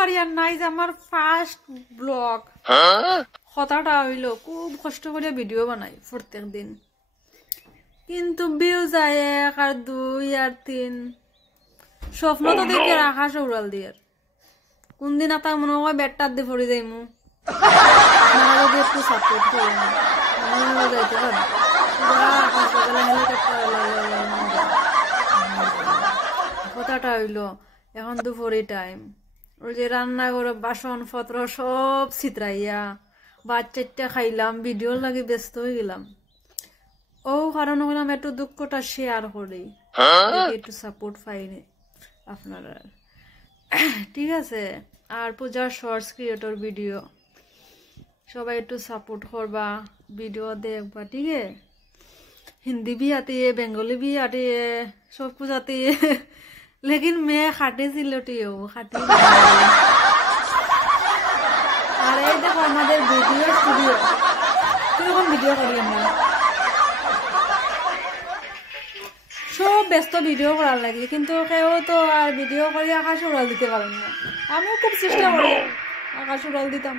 পারি আর নাই যে আমার ফার্স্ট ব্লগ কথাটা হইল খুব কষ্ট করে ভিডিও বানাই প্রত্যেক দিন, কিন্তু ভিউ যায় 1 আর 2 আর 3। স্বপ্ন তো দেখে আকাশ উড়াল দিয়ে কোনদিন আপনার মনে হয় বেডটার দিয়ে পড়ে যাইমু। আপনারা যদি একটু সাপোর্ট করেন যাইতে পারেন। কথাটা হইল এখন দুপুরে টাইম, ওই যে রান্না করে বাসন পত্র সব ছিতরাইয়া বাচ্চাটা খাইলাম, ভিডিও লাগে ব্যস্ত হয়ে গেলাম। ও কারণ হইলাম একটু দুঃখটা শেয়ার করি, একটু সাপোর্ট পাইনি আপনারা, ঠিক আছে। আর পূজার শর্টস ক্রিয়েটর ভিডিও সবাই একটু সাপোর্ট করবা, ভিডিও দেখবা, ঠিক আছে। हिंदी भी आती है, बेंगली भी आती है, सब कुछ आती है, लेकिन मैं खाटी सिलटी हूँ, खाटी। আর এই দেখো আমাদের ভিডিও স্টুডিও কিরকম ভিডিও করি আমরা, সব ব্যস্ত ভিডিও করার লাগে, কিন্তু কেউ তো আর ভিডিও করে আকাশ উড়াল দিতে পারেন না। আমিও খুব চেষ্টা করি আকাশ উড়াল দিতাম।